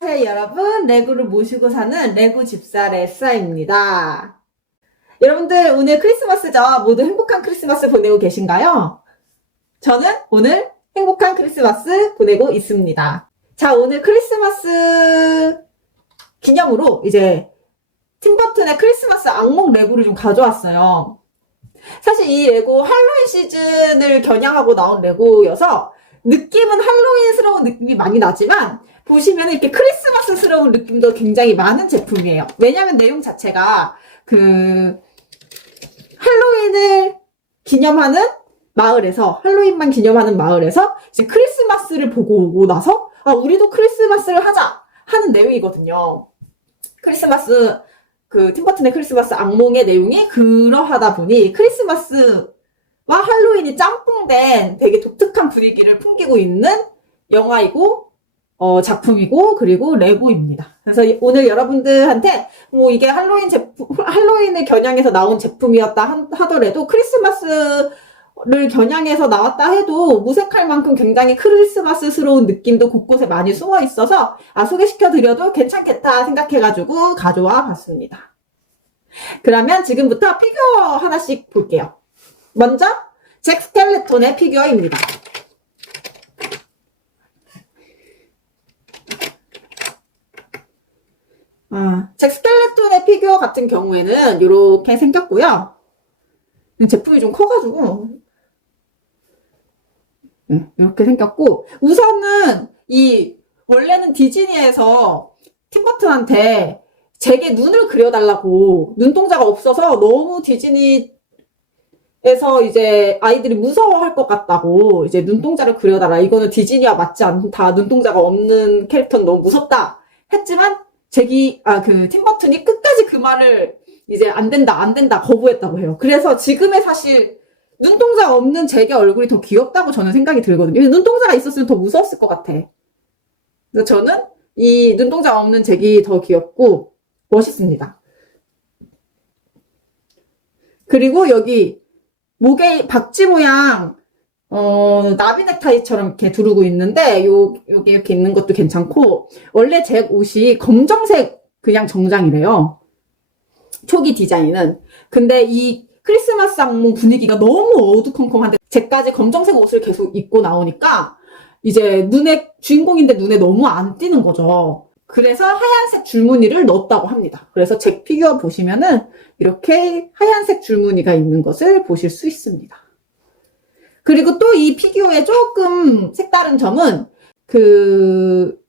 네, 여러분, 레고를 모시고 사는 레고 집사 레사입니다. 여러분들, 오늘 크리스마스죠? 모두 행복한 크리스마스 보내고 계신가요? 저는 오늘 행복한 크리스마스 보내고 있습니다. 자, 오늘 크리스마스 기념으로 이제 팀버튼의 크리스마스 악몽 레고를 좀 가져왔어요. 사실 이 레고 할로윈 시즌을 겨냥하고 나온 레고여서 느낌은 할로윈스러운 느낌이 많이 나지만 보시면 이렇게 크리스마스스러운 느낌도 굉장히 많은 제품이에요. 왜냐면 내용 자체가 할로윈을 기념하는 마을에서, 할로윈만 기념하는 마을에서 이제 크리스마스를 보고 오고 나서 우리도 크리스마스를 하자 하는 내용이거든요. 크리스마스, 팀버튼의 크리스마스 악몽의 내용이 그러하다 보니 크리스마스와 할로윈이 짬뽕된 되게 독특한 분위기를 풍기고 있는 영화이고 작품이고 그리고 레고입니다. 그래서 오늘 여러분들한테 뭐 이게 할로윈을 겨냥해서 나온 제품이었다 하더라도 크리스마스를 겨냥해서 나왔다 해도 무색할 만큼 굉장히 크리스마스스러운 느낌도 곳곳에 많이 숨어 있어서 소개시켜드려도 괜찮겠다 생각해가지고 가져와 봤습니다. 그러면 지금부터 피규어 하나씩 볼게요. 먼저 잭 스켈레톤의 피규어입니다. 잭 스켈레톤의 피규어 같은 경우에는 이렇게 생겼고요. 제품이 좀 커가지고 이렇게 생겼고, 우선은 원래는 디즈니에서 팀버튼한테 잭의 눈을 그려달라고, 눈동자가 없어서 너무 디즈니에서 이제 아이들이 무서워할 것 같다고 이제 눈동자를 그려달라, 이거는 디즈니와 맞지 않다, 눈동자가 없는 캐릭터는 너무 무섭다 했지만 팀버튼이 끝까지 그 말을 이제 안 된다 거부했다고 해요. 그래서 지금의 사실 눈동자가 없는 잭의 얼굴이 더 귀엽다고 저는 생각이 들거든요. 눈동자가 있었으면 더 무서웠을 것 같아. 그래서 저는 이 눈동자가 없는 잭이 더 귀엽고 멋있습니다. 그리고 여기 목에 박쥐 모양 나비 넥타이처럼 이렇게 두르고 있는데 요게 이렇게 있는 것도 괜찮고, 원래 잭 옷이 검정색 그냥 정장이래요, 초기 디자인은. 근데 이 크리스마스 악몽 분위기가 너무 어두컴컴한데 잭까지 검정색 옷을 계속 입고 나오니까 이제 주인공인데 눈에 너무 안 띄는 거죠. 그래서 하얀색 줄무늬를 넣었다고 합니다. 그래서 잭 피규어 보시면은 이렇게 하얀색 줄무늬가 있는 것을 보실 수 있습니다. 그리고 또 이 피규어의 조금 색다른 점은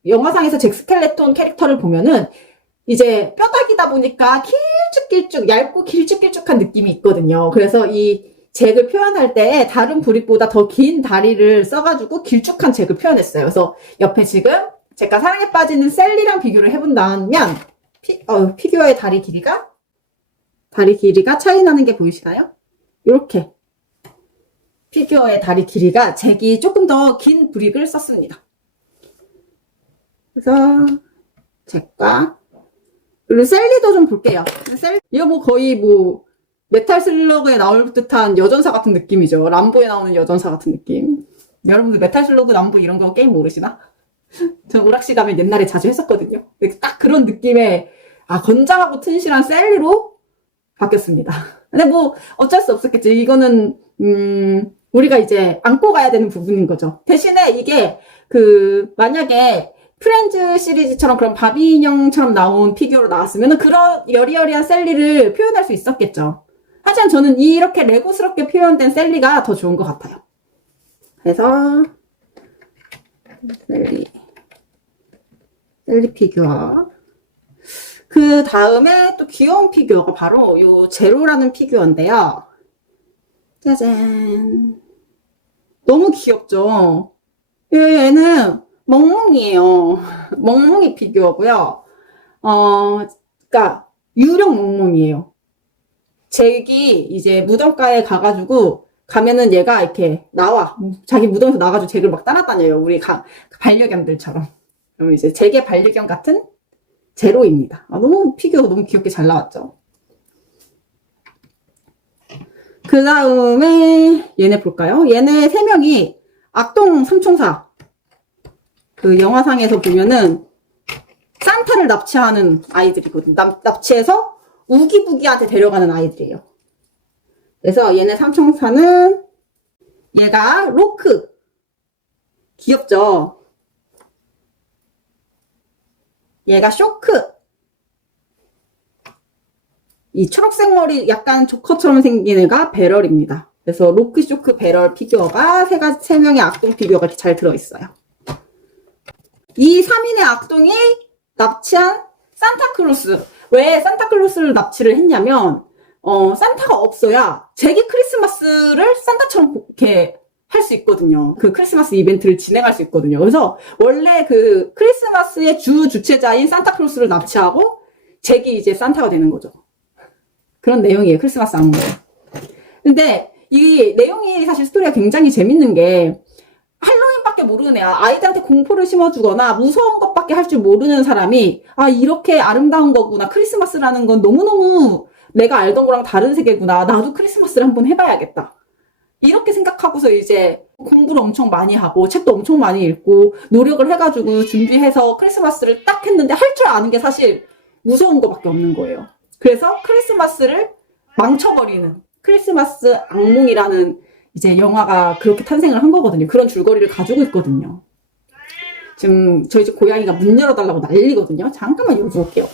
영화상에서 잭 스켈레톤 캐릭터를 보면은 이제 뼈다귀다 보니까 길쭉길쭉, 얇고 길쭉길쭉한 느낌이 있거든요. 그래서 이 잭을 표현할 때 다른 브릭보다 더 긴 다리를 써가지고 길쭉한 잭을 표현했어요. 그래서 옆에 지금 제가 사랑에 빠지는 셀리랑 비교를 해본다면 피규어의 다리 길이가 차이 나는 게 보이시나요? 이렇게 피규어의 다리 길이가 잭이 조금 더 긴 브릭을 썼습니다. 그래서 잭과 그리고 셀리도 좀 볼게요. 이거 거의 메탈 슬러그에 나올 듯한 여전사 같은 느낌이죠. 람보에 나오는 여전사 같은 느낌. 여러분들 메탈 슬러그, 람보 이런 거 게임 모르시나? 전 오락실 가면 옛날에 자주 했었거든요. 딱 그런 느낌의 건장하고 튼실한 셀리로 바뀌었습니다. 근데 어쩔 수 없었겠지. 이거는 우리가 이제 안고 가야 되는 부분인 거죠. 대신에 이게 만약에 프렌즈 시리즈처럼 그런 바비 인형처럼 나온 피규어로 나왔으면 그런 여리여리한 셀리를 표현할 수 있었겠죠. 하지만 저는 이렇게 레고스럽게 표현된 셀리가 더 좋은 것 같아요. 그래서 셀리 피규어. 그 다음에 또 귀여운 피규어가 바로 요 제로라는 피규어인데요. 짜잔. 너무 귀엽죠? 얘는 멍멍이에요. 멍멍이 피규어고요. 그러니까 유령 멍멍이에요. 잭이 이제 무덤가에 가면은 얘가 이렇게 나와. 자기 무덤에서 나가지고 잭을 막 따라다녀요. 우리 반려견들처럼. 그럼 이제 잭의 반려견 같은 제로입니다. 피규어가 너무 귀엽게 잘 나왔죠. 그 다음에 얘네 볼까요? 얘네 3명이 악동 삼총사. 영화상에서 보면은 산타를 납치하는 아이들이거든. 납치해서 우기부기한테 데려가는 아이들이에요. 그래서 얘네 삼총사는 얘가 로크. 귀엽죠? 얘가 쇼크. 이 초록색 머리 약간 조커처럼 생긴 애가 배럴입니다. 그래서 로크, 쇼크, 배럴 피규어가 세 명의 악동 피규어가 이렇게 잘 들어있어요. 이 3인의 악동이 납치한 산타클로스. 왜 산타클로스를 납치를 했냐면, 산타가 없어야 제기 크리스마스를 산타처럼 이렇게 할 수 있거든요. 그 크리스마스 이벤트를 진행할 수 있거든요. 그래서 원래 그 크리스마스의 주체자인 산타클로스를 납치하고 잭이 이제 산타가 되는 거죠. 그런 내용이에요. 크리스마스 악몽. 근데 이 내용이 사실 스토리가 굉장히 재밌는 게 할로윈밖에 모르는 애야. 아이들한테 공포를 심어주거나 무서운 것밖에 할 줄 모르는 사람이 아 이렇게 아름다운 거구나. 크리스마스라는 건 너무너무 내가 알던 거랑 다른 세계구나. 나도 크리스마스를 한번 해봐야겠다. 이렇게 생각하고서 이제 공부를 엄청 많이 하고 책도 엄청 많이 읽고 노력을 해가지고 준비해서 크리스마스를 딱 했는데 할 줄 아는 게 사실 무서운 거밖에 없는 거예요. 그래서 크리스마스를 망쳐버리는 크리스마스 악몽이라는 이제 영화가 그렇게 탄생을 한 거거든요. 그런 줄거리를 가지고 있거든요. 지금 저희 집 고양이가 문 열어달라고 난리거든요. 잠깐만 열어볼게요.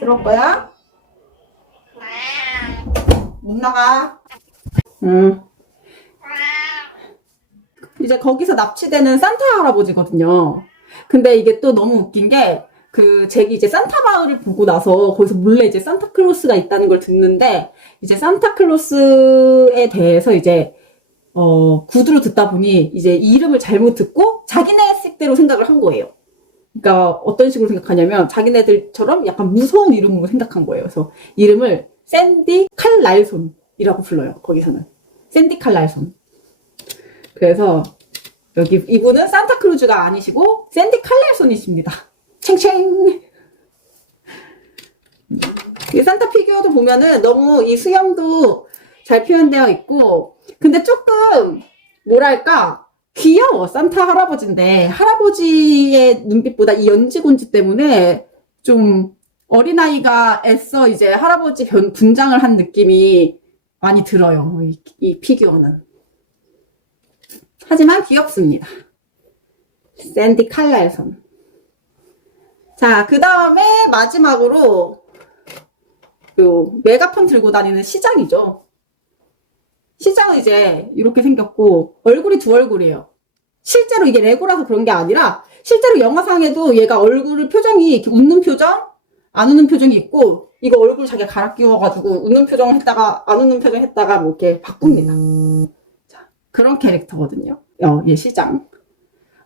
들어올 거야? 못 나가. 이제 거기서 납치되는 산타 할아버지거든요. 근데 이게 또 너무 웃긴 게, 잭이 이제 산타 마을을 보고 나서 거기서 몰래 이제 산타클로스가 있다는 걸 듣는데, 이제 산타클로스에 대해서 이제, 구두로 듣다 보니 이제 이름을 잘못 듣고 자기네 식대로 생각을 한 거예요. 그러니까 어떤 식으로 생각하냐면 자기네들처럼 약간 무서운 이름으로 생각한 거예요. 그래서 이름을 샌디 칼날손이라고 불러요. 거기서는 샌디 칼날손. 그래서 여기 이분은 산타크루즈가 아니시고 샌디 칼날손이십니다. 챙챙. 이 산타 피규어도 보면은 너무 이 수염도 잘 표현되어 있고, 근데 조금 뭐랄까 귀여워. 산타 할아버지인데 할아버지의 눈빛보다 이 연지곤지 때문에 좀 어린아이가 애써 이제 할아버지 분장을 한 느낌이 많이 들어요. 이 피규어는. 하지만 귀엽습니다. 샌디 칼날손. 자, 그 다음에 마지막으로 요 메가폰 들고 다니는 시장이죠. 시장은 이제 이렇게 생겼고 얼굴이 두 얼굴이에요. 실제로 이게 레고라서 그런 게 아니라 실제로 영화상에도 얘가 얼굴 표정이 이렇게 웃는 표정, 안 웃는 표정이 있고, 이거 얼굴 자기가 갈아 끼워가지고 웃는 표정을 했다가 안 웃는 표정 했다가 뭐 이렇게 바꿉니다. 자, 그런 캐릭터거든요. 얘 시장.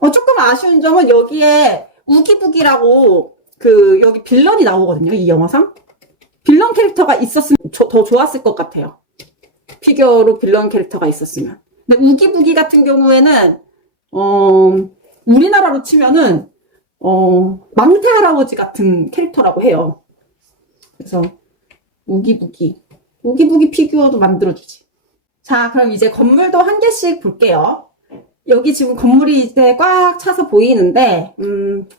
조금 아쉬운 점은 여기에 우기부기라고 여기 빌런이 나오거든요. 이 영화상. 빌런 캐릭터가 있었으면 더 좋았을 것 같아요. 피규어로 빌런 캐릭터가 있었으면. 근데 우기부기 같은 경우에는 우리나라로 치면은 망태 할아버지 같은 캐릭터라고 해요. 그래서 우기부기 피규어도 만들어주지. 자, 그럼 이제 건물도 한 개씩 볼게요. 여기 지금 건물이 이제 꽉 차서 보이는데,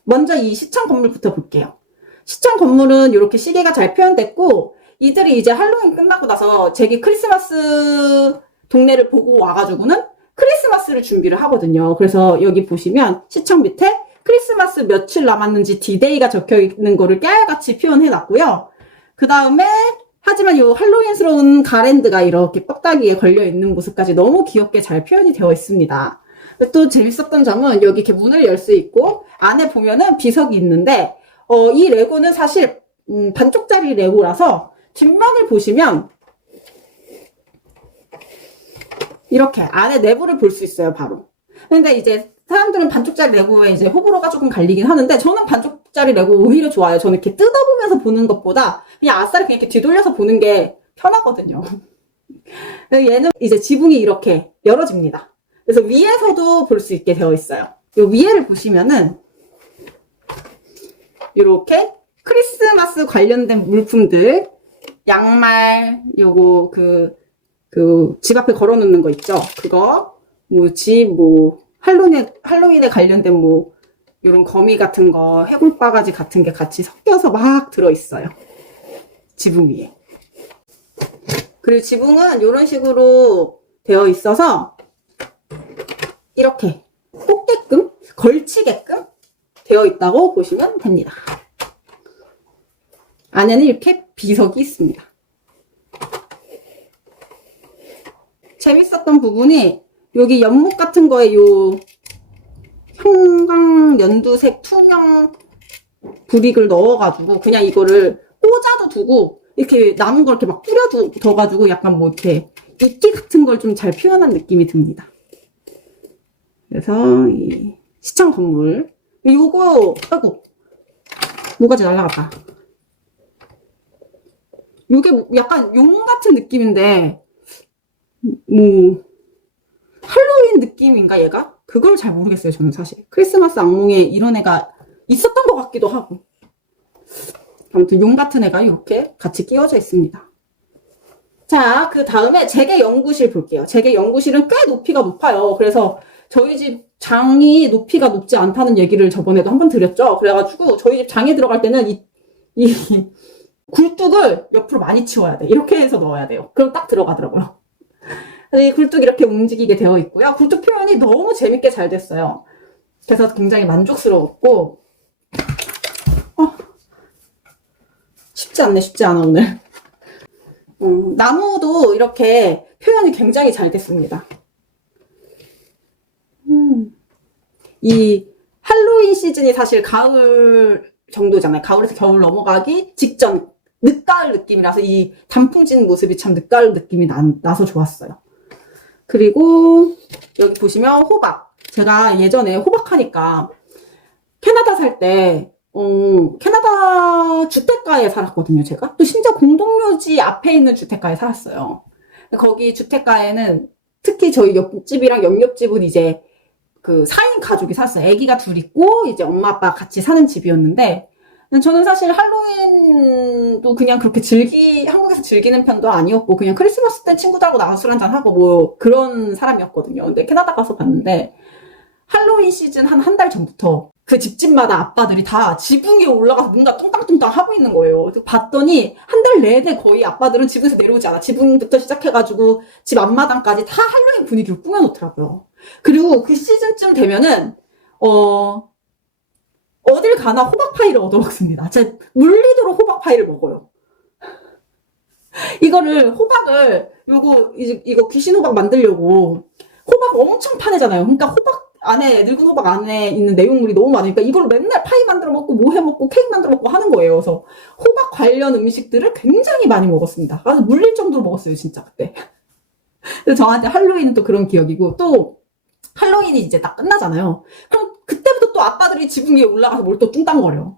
먼저 이 시청 건물부터 볼게요. 시청 건물은 이렇게 시계가 잘 표현됐고, 이들이 이제 할로윈 끝나고 나서 잭이 크리스마스 동네를 보고 와가지고는 크리스마스를 준비를 하거든요. 그래서 여기 보시면 시청 밑에 크리스마스 며칠 남았는지 디데이가 적혀 있는 거를 깨알같이 표현해 놨고요. 그 다음에 하지만 이 할로윈스러운 가랜드가 이렇게 뻑다귀에 걸려 있는 모습까지 너무 귀엽게 잘 표현이 되어 있습니다. 또 재밌었던 점은 여기 이렇게 문을 열 수 있고 안에 보면은 비석이 있는데 이 레고는 사실 반쪽짜리 레고라서 뒷면을 보시면 이렇게 안에 내부를 볼 수 있어요, 바로. 근데 이제 사람들은 반쪽짜리 레고에 이제 호불호가 조금 갈리긴 하는데 저는 반쪽짜리 레고 오히려 좋아요. 저는 이렇게 뜯어보면서 보는 것보다 그냥 아싸리 그냥 이렇게 뒤돌려서 보는 게 편하거든요. 얘는 이제 지붕이 이렇게 열어집니다. 그래서 위에서도 볼 수 있게 되어 있어요. 이 위에를 보시면은 이렇게 크리스마스 관련된 물품들, 양말, 요거 집 앞에 걸어놓는 거 있죠? 그거, 할로윈에 관련된 이런 거미 같은 거, 해골바가지 같은 게 같이 섞여서 막 들어있어요. 지붕 위에. 그리고 지붕은 이런 식으로 되어 있어서 이렇게 꽂게끔, 걸치게끔 되어 있다고 보시면 됩니다. 안에는 이렇게 비석이 있습니다. 재밌었던 부분이 여기 연못 같은 거에 요 형광 연두색 투명 브릭을 넣어가지고 그냥 이거를 꽂아도 두고 이렇게 남은 걸 이렇게 막 뿌려둬가지고 약간 뭐 이렇게 이끼 같은 걸 좀 잘 표현한 느낌이 듭니다. 그래서 이 시청 건물 요거 아이고 뭐가지 날라갔다. 요게 약간 용 같은 느낌인데 뭐 할로윈 느낌인가 얘가? 그걸 잘 모르겠어요 저는 사실. 크리스마스 악몽에 이런 애가 있었던 것 같기도 하고. 아무튼 용 같은 애가 이렇게 같이 끼워져 있습니다. 자, 그 다음에 재개 연구실 볼게요. 재개 연구실은 꽤 높이가 높아요. 그래서 저희 집 장이 높이가 높지 않다는 얘기를 저번에도 한번 드렸죠. 그래가지고 저희 집 장에 들어갈 때는 이 굴뚝을 옆으로 많이 치워야 돼. 이렇게 해서 넣어야 돼요. 그럼 딱 들어가더라고요. 이 굴뚝이 이렇게 움직이게 되어 있고요. 굴뚝 표현이 너무 재밌게 잘 됐어요. 그래서 굉장히 만족스러웠고 쉽지 않아 오늘. 나무도 이렇게 표현이 굉장히 잘 됐습니다. 이 할로윈 시즌이 사실 가을 정도잖아요. 가을에서 겨울 넘어가기 직전 늦가을 느낌이라서 이 단풍진 모습이 참 늦가을 느낌이 나서 좋았어요. 그리고 여기 보시면 호박. 제가 예전에 호박하니까 캐나다 살 때 캐나다 주택가에 살았거든요, 제가. 또 심지어 공동묘지 앞에 있는 주택가에 살았어요. 거기 주택가에는 특히 저희 옆집이랑 옆집은 이제 그 4인 가족이 살았어요. 아기가 둘 있고 이제 엄마 아빠 같이 사는 집이었는데 저는 사실 할로윈도 그냥 그렇게 한국에서 즐기는 편도 아니었고 그냥 크리스마스 때 친구들하고 나가서 술 한잔 하고 뭐 그런 사람이었거든요. 근데 캐나다 가서 봤는데 할로윈 시즌 한 달 전부터 그 집집마다 아빠들이 다 지붕 위에 올라가서 뭔가 뚱땅뚱땅 하고 있는 거예요. 봤더니 한 달 내내 거의 아빠들은 지붕에서 내려오지 않아. 지붕부터 시작해가지고 집 앞마당까지 다 할로윈 분위기로 꾸며놓더라고요. 그리고 그 시즌쯤 되면은 어딜 가나 호박파이를 얻어먹습니다. 제가 물리도록 호박파이를 먹어요. 호박을 이거 귀신 호박 만들려고 호박 엄청 파내잖아요. 그러니까 늙은 호박 안에 있는 내용물이 너무 많으니까 이걸로 맨날 파이 만들어 먹고 뭐 해 먹고 케이크 만들어 먹고 하는 거예요. 그래서 호박 관련 음식들을 굉장히 많이 먹었습니다. 아주 물릴 정도로 먹었어요, 진짜 그때. 그래서 저한테 할로윈은 또 그런 기억이고 또 할로윈이 이제 딱 끝나잖아요. 그럼 그때부터 또 아빠들이 지붕 위에 올라가서 뭘 또 뚱땅거려.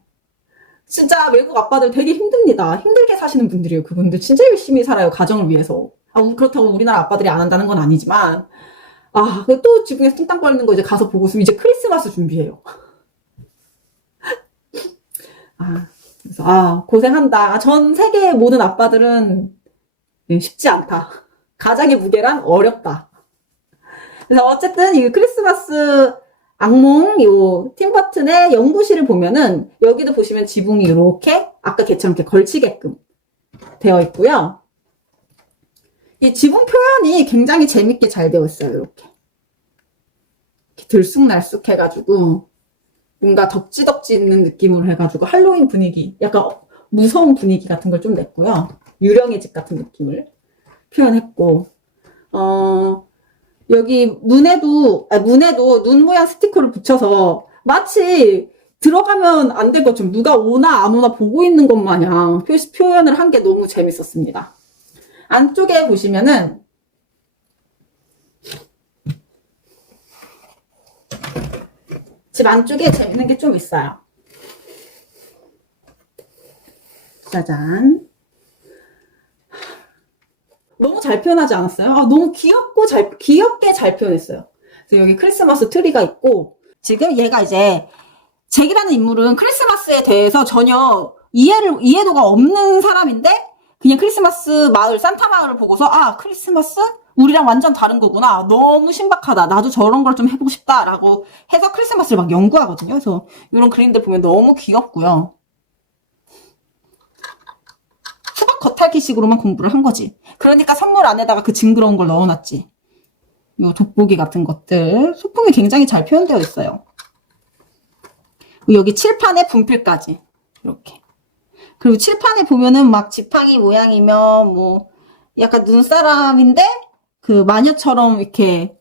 진짜 외국 아빠들 되게 힘듭니다. 힘들게 사시는 분들이에요. 그분들 진짜 열심히 살아요. 가정을 위해서. 그렇다고 우리나라 아빠들이 안 한다는 건 아니지만 또 지붕에서 뚱땅거리는 거 이제 가서 보고 있으면 이제 크리스마스 준비해요. 그래서 고생한다. 전 세계의 모든 아빠들은 쉽지 않다. 가장의 무게란 어렵다. 그래서 어쨌든 이 크리스마스 악몽 요 팀버튼의 연구실을 보면은 여기도 보시면 지붕이 이렇게 아까 걔처럼 이렇게 걸치게끔 되어 있고요. 이 지붕 표현이 굉장히 재밌게 잘 되어 있어요. 이렇게 들쑥날쑥 해가지고 뭔가 덕지덕지 있는 느낌으로 해가지고 할로윈 분위기, 약간 무서운 분위기 같은 걸 좀 냈고요. 유령의 집 같은 느낌을 표현했고 여기 문에도 눈 모양 스티커를 붙여서 마치 들어가면 안 될 것처럼 누가 오나 안 오나 보고 있는 것 마냥 표현을 한 게 너무 재밌었습니다. 안쪽에 보시면은 집 안쪽에 재밌는 게 좀 있어요. 짜잔. 너무 잘 표현하지 않았어요? 너무 귀엽게 잘 표현했어요. 그래서 여기 크리스마스 트리가 있고, 지금 얘가 이제, 잭이라는 인물은 크리스마스에 대해서 전혀 이해도가 없는 사람인데, 그냥 크리스마스 마을, 산타 마을을 보고서, 크리스마스? 우리랑 완전 다른 거구나. 너무 신박하다. 나도 저런 걸 좀 해보고 싶다. 라고 해서 크리스마스를 막 연구하거든요. 그래서 이런 그림들 보면 너무 귀엽고요. 수박 겉핥기식으로만 공부를 한 거지. 그러니까 선물 안에다가 그 징그러운 걸 넣어놨지. 요 돋보기 같은 것들. 소품이 굉장히 잘 표현되어 있어요. 여기 칠판에 분필까지. 이렇게. 그리고 칠판에 보면은 막 지팡이 모양이면 뭐 약간 눈사람인데 그 마녀처럼 이렇게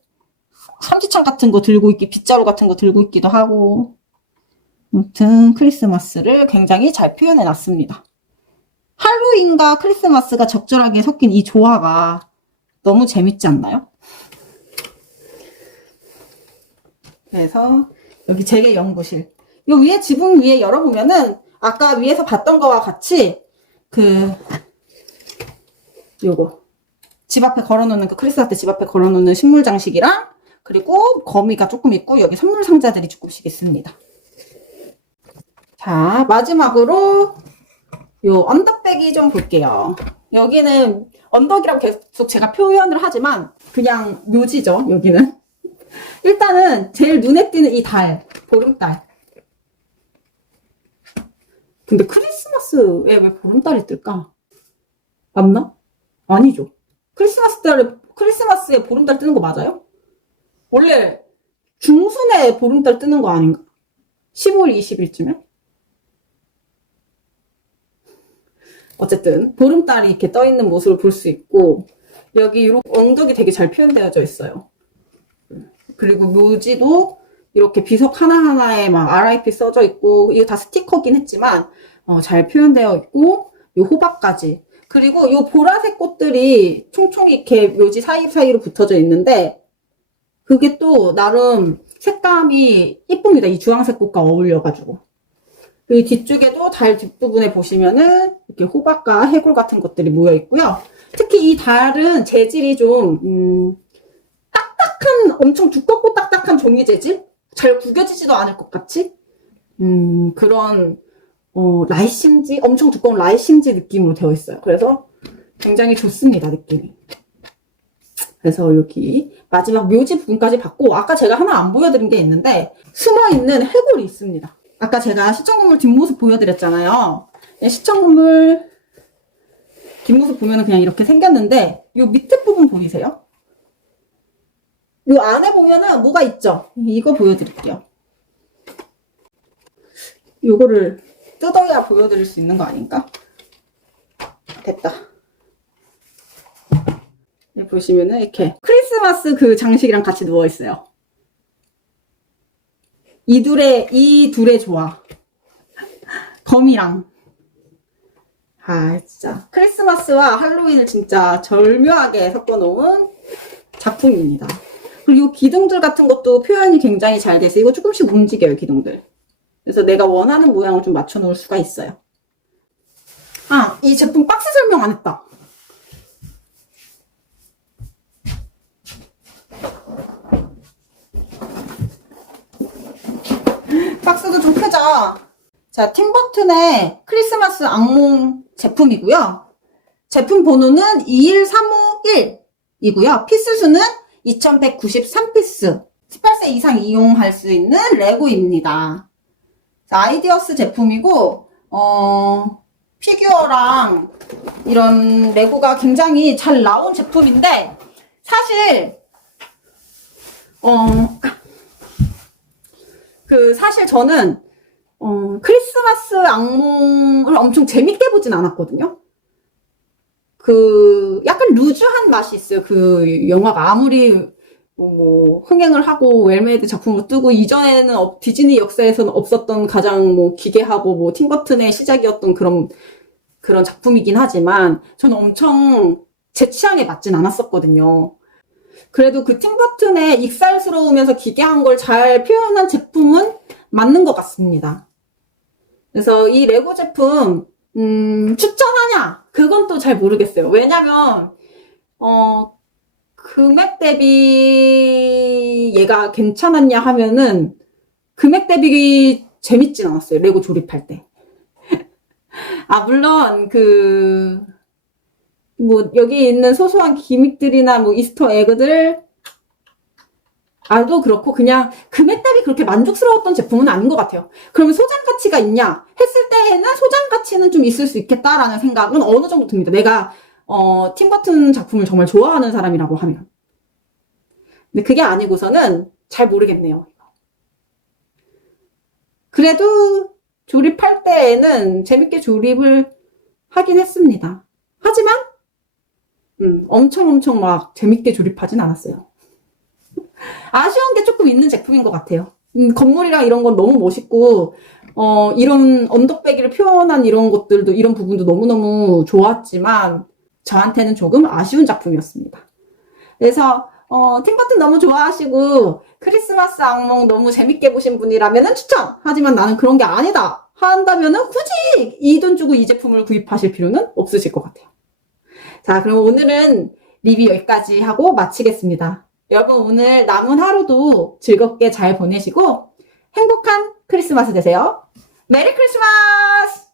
삼지창 같은 거 들고 있기, 빗자루 같은 거 들고 있기도 하고. 아무튼 크리스마스를 굉장히 잘 표현해 놨습니다. 할로윈과 크리스마스가 적절하게 섞인 이 조화가 너무 재밌지 않나요? 그래서 여기 제게 연구실. 요 위에 지붕 위에 열어보면은 아까 위에서 봤던 거와 같이 요거 집 앞에 걸어놓는 그 크리스마스 집 앞에 걸어놓는 식물 장식이랑 그리고 거미가 조금 있고 여기 선물 상자들이 조금씩 있습니다. 자, 마지막으로 요 언덕배기 좀 볼게요. 여기는 언덕이라고 계속 제가 표현을 하지만 그냥 묘지죠, 여기는. 일단은 제일 눈에 띄는 이 달, 보름달. 근데 크리스마스에 왜 보름달이 뜰까? 맞나? 아니죠. 크리스마스에 보름달 뜨는 거 맞아요? 원래 중순에 보름달 뜨는 거 아닌가? 15일, 20일쯤에? 어쨌든 보름달이 이렇게 떠 있는 모습을 볼 수 있고 여기 이렇게 엉덩이 되게 잘 표현되어져 있어요. 그리고 묘지도 이렇게 비석 하나하나에 막 RIP 써져 있고 이거 다 스티커긴 했지만 잘 표현되어 있고 요 호박까지 그리고 요 보라색 꽃들이 총총이 이렇게 묘지 사이사이로 붙어져 있는데 그게 또 나름 색감이 이쁩니다. 이 주황색 꽃과 어울려가지고 이 뒤쪽에도 달 뒷부분에 보시면은 이렇게 호박과 해골 같은 것들이 모여 있고요. 특히 이 달은 재질이 좀 딱딱한 엄청 두껍고 딱딱한 종이 재질? 잘 구겨지지도 않을 것 같이 그런 라이심지 엄청 두꺼운 라이심지 느낌으로 되어 있어요. 그래서 굉장히 좋습니다, 느낌이. 그래서 여기 마지막 묘지 부분까지 봤고 아까 제가 하나 안 보여드린 게 있는데 숨어있는 해골이 있습니다. 아까 제가 시청 건물 뒷모습 보여드렸잖아요. 시청 건물 뒷모습 보면 그냥 이렇게 생겼는데 요 밑에 부분 보이세요? 요 안에 보면은 뭐가 있죠? 이거 보여드릴게요. 요거를 뜯어야 보여드릴 수 있는 거 아닌가? 됐다. 여기 보시면은 이렇게 크리스마스 그 장식이랑 같이 누워있어요. 이 둘의 조화. 거미랑. 아, 진짜. 크리스마스와 할로윈을 진짜 절묘하게 섞어놓은 작품입니다. 그리고 이 기둥들 같은 것도 표현이 굉장히 잘 돼서 이거 조금씩 움직여요, 기둥들. 그래서 내가 원하는 모양을 좀 맞춰놓을 수가 있어요. 아, 이 제품 박스 설명 안 했다. 박스도 좀 크죠? 자, 팀버튼의 크리스마스 악몽 제품이고요. 제품 번호는 21351이고요. 피스 수는 2193피스. 18세 이상 이용할 수 있는 레고입니다. 자, 아이디어스 제품이고, 피규어랑 이런 레고가 굉장히 잘 나온 제품인데, 사실, 사실 저는, 크리스마스 악몽을 엄청 재밌게 보진 않았거든요. 약간 루즈한 맛이 있어요. 그 영화가 아무리 흥행을 하고 웰메이드 작품으로 뜨고 이전에는 디즈니 역사에서는 없었던 가장 기괴하고 팀버튼의 시작이었던 그런 작품이긴 하지만 저는 엄청 제 취향에 맞진 않았었거든요. 그래도 그 팀버튼의 익살스러우면서 기괴한 걸 잘 표현한 제품은 맞는 것 같습니다. 그래서 이 레고 제품 추천하냐? 그건 또 잘 모르겠어요. 왜냐면 금액 대비 얘가 괜찮았냐 하면은 금액 대비 재밌진 않았어요. 레고 조립할 때. 아, 물론 뭐 여기 있는 소소한 기믹들이나 뭐 이스터 에그들 도 그렇고 그냥 금액 대비 그렇게 만족스러웠던 제품은 아닌 것 같아요. 그러면 소장 가치가 있냐 했을 때에는 소장 가치는 좀 있을 수 있겠다라는 생각은 어느 정도 듭니다. 내가 팀버튼 작품을 정말 좋아하는 사람이라고 하면. 근데 그게 아니고서는 잘 모르겠네요. 그래도 조립할 때에는 재밌게 조립을 하긴 했습니다. 하지만 엄청 막 재밌게 조립하진 않았어요. 아쉬운 게 조금 있는 제품인 것 같아요. 건물이랑 이런 건 너무 멋있고 이런 언덕배기를 표현한 이런 것들도 이런 부분도 너무너무 좋았지만 저한테는 조금 아쉬운 작품이었습니다. 그래서 팀버튼 너무 좋아하시고 크리스마스 악몽 너무 재밌게 보신 분이라면 추천! 하지만 나는 그런 게 아니다 한다면 굳이 이 돈 주고 이 제품을 구입하실 필요는 없으실 것 같아요. 자, 그럼 오늘은 리뷰 여기까지 하고 마치겠습니다. 여러분 오늘 남은 하루도 즐겁게 잘 보내시고 행복한 크리스마스 되세요. 메리 크리스마스!